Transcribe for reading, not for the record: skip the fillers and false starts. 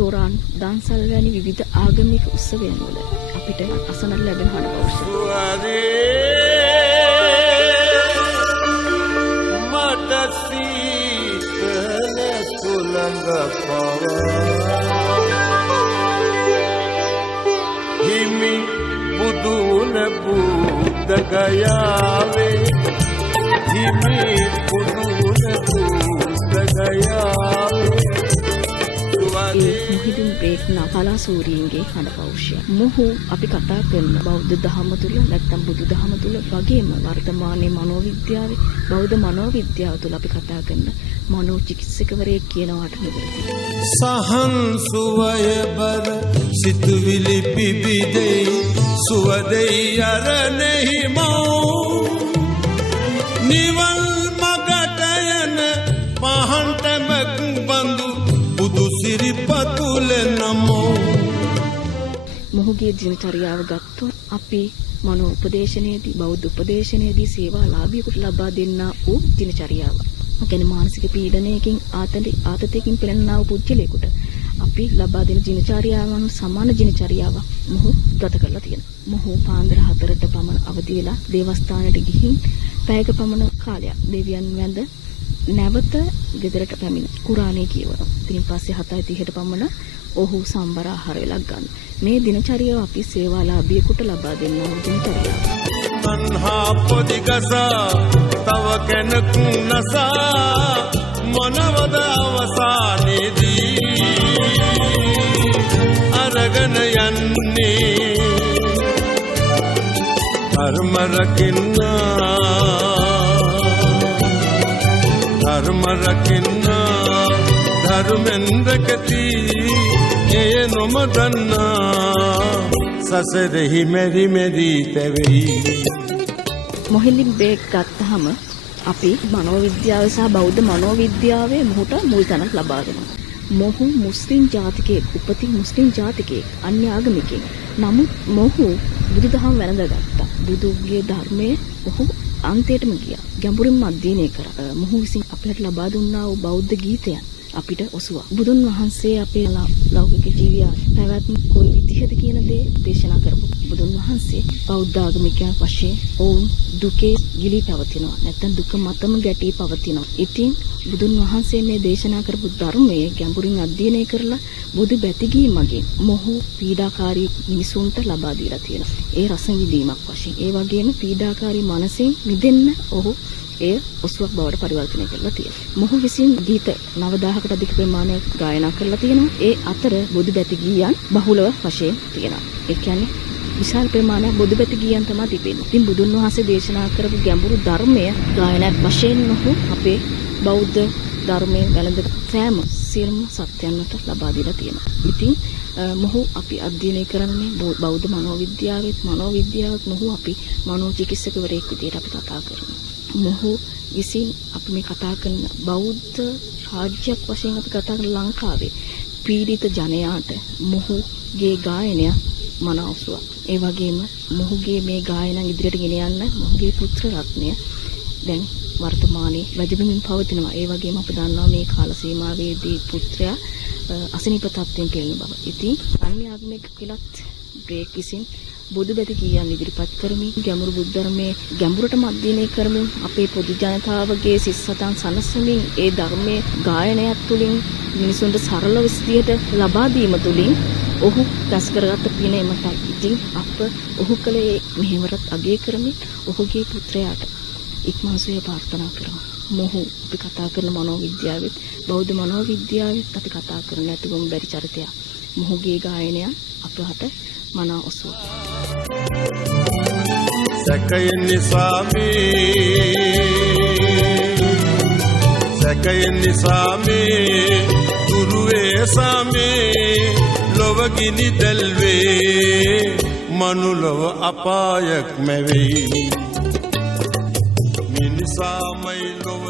තොරන් දන්සල් වැනි විවිධ ආගමික උත්සවයන් වල අපිට අසන්නට ලැබෙන හඬ හිමි බුදුන බුද්ධ ගයාවේ හිමි බුදුන බුද්ධ ගයාවේ මුහිදින් බ්‍රේක් නපලා සූරීන්ගේ හඬ පෞෂ්‍ය. මොහු අපි කතා කරන බෞද්ධ දහම තුල නැත්නම් බුදු දහම තුල වගේම වර්තමානයේ මනෝවිද්‍යාවේ බෞද්ධ මනෝවිද්‍යාව තුල අපි කතා කරන මනෝ චිකිත්සකවරයෙක් කියනවාට නෙවෙයි. සහන් සුවය බර සිතුවිලි පිබිදෙයි සුවදෙයි අරනෙහි මෝ නිවල් මගට යන පහන්ටමක් බඳු බුදු සිරිපතුල නමෝ. මොහුගේ දිනචරියාව ගත්තොත් අපි මනෝ උපදේශනයේදී බෞද්ධ උපදේශනයේදී සේවා ලාභියෙකුට ලබා දෙන්නා වූ දිනචරියාව. කියන්නේ මානසික පීඩනයකින් ආතතියකින් පෙළෙනා වූ පුද්ගලයෙකුට අපි ලබා දෙන දිනචරියාවන් සමාන දිනචරියාවක් මොහු ගත කරලා තියෙනවා. මොහු පාන්දර 4ට පමණ අවදි වෙලා දේවස්ථානයට ගිහින් පැයක පමණ කාලයක් දෙවියන් වැඳ නැවත ගෙදරට පැමිණ කුරාණේ කියවනවා. ඉතින් පස්සේ 7:30ට පමණ ඔහු සම්බර ආහාර වේලක් ගන්න. මේ දිනචරියාව අපි සේවාලාභියෙකුට ලබා දෙන්නා වූ දිනචරියාව. තණ්හා පොදිගසා තව කෙනෙකු නසා මොනවද අවසානයේදී අරගෙන යන්නේ ධර්ම රකින්න ධර්මෙන් රැකති එය නොමදන්නා සසරෙහි මෙරි මෙරි තැවෙයි. මොහිදින් බ්‍රේක් ගත්තාම අපි මනෝවිද්‍යාව සහ බෞද්ධ මනෝවිද්‍යාවේ මොහුට මුල් තැනක් ලබා දෙනවා. මොහු මුස්ලිම් ජාතිකයෙක්, උපතින් මුස්ලිම් ජාතිකයෙක්, අන්‍ය ආගමිකයෙක්. නමුත් මොහු බුදුදහම වැළඳගත්තා. බුදුගේ ධර්මයේ ඔහු අන්තයටම ගියා. ගැඹුරින්ම අධ්‍යයනය කරා. මොහු විසින් අපිට ලබා දුන්නා වූ බෞද්ධ ගීතයන් අපිට ඔසුවා. බුදුන් වහන්සේ අපේ ලෞකික ජීවිතය පැවැත්ම කොයි විදිහද කියන දේ දේශනා කරපු බුදුන් වහන්සේ බෞද්ධ ආගමිකයන් වශයෙන් ඔවුන් දුකේ ගිලී පවතිනවා. නැත්නම් දුක මතම ගැටී පවතිනවා. ඉතින් බුදුන් වහන්සේ මේ දේශනා කරපු ධර්මයේ ගැඹුරින් අධ්‍යයනය කරලා බුදු බැතිගී මගින් මොහු පීඩාකාරී මිනිසුන්ට ලබා දීලා තියෙනවා. ඒ රස විඳීමක් වශයෙන්. ඒ වගේම පීඩාකාරී මනසෙන් මිදෙන්න ඔහු එය ඔසුවක් බවට පරිවර්තනය කරලා තියෙනවා. මොහු විසින් ගීත 9000කට අධික ප්‍රමාණයක් ගායනා කරලා තියෙනවා. ඒ අතර බුදු බැති ගීයන් බහුලව වශයෙන් තියෙනවා. ඒ කියන්නේ විශාල ප්‍රමාණයක් බුදු බැති ගීයන් තමයි තිබෙන්නේ. ඉතින් බුදුන් වහන්සේ දේශනා කරපු ගැඹුරු ධර්මය ගායනාවක් වශයෙන් මොහු අපේ බෞද්ධ ධර්මයේ වැළඳ සෑම සියලුම සත්‍යයන්ට ලබා දීලා තියෙනවා. ඉතින් මොහු අපි අධ්‍යයනය කරන්නේ බෞද්ධ මනෝවිද්‍යාවත් මොහු අපි මනෝ චිකිත්සකවරයෙක් විදිහට අපි කතා කරනවා. මොහු විසින් අපි මේ කතා කරන බෞද්ධ රාජ්‍යයක් වශයෙන් අපි කතා කරන ලංකාවේ පීඩිත ජනයාට මොහුගේ ගායනය මනෝසුවක්. ඒ වගේම මොහුගේ මේ ගායනා ඉදිරියට ගෙන යන්න මොහුගේ පුත්‍ර රත්නය දැන් වර්තමානයේ වැජඹෙමින් පවතිනවා. ඒ වගේම අපි දන්නවා මේ කාල සීමාවේදී පුත්‍රයා අසනීප තත්ත්වයෙන් පෙළෙන බව. ඉතින් අන්‍ය ආගමික කිලත් බ්‍රේක් විසින් බුදු බැති කියන් ඉදිරිපත් කරමින් ගැඹුරු බුද්ධ ධර්මයේ ගැඹුරටම අධ්‍යයනය කරමින් අපේ පොදු ජනතාවගේ සිස්සතන් සනසමින් ඒ ධර්මයේ ගායනයත් තුළින් මිනිසුන්ට සරල විදියට ලබා දීම තුළින් ඔහු රැස් කරගත් පිනේමයි. ඉතින් අප ඔහු කලේ මෙහෙවරත් අගය කරමින් ඔහුගේ පුත්‍රයාට ඉක්මන්සුවය ප්‍රාර්ථනා කරනවා. මොහු අපි කතා කරන මනෝවිද්‍යාවෙත් බෞද්ධ මනෝවිද්‍යාවෙත් අපි කතා කරන ඇතුගම බැරි චරිතයක්. මොහුගේ ගායනය අපහට මනා ඔසුව. සැකයෙන් නිසාමේ දුරුවේ සාමේ ලොවගිනි දැල්වේ මනුලොව අපායක් මැවෙයි මිනිසාමයි ලොව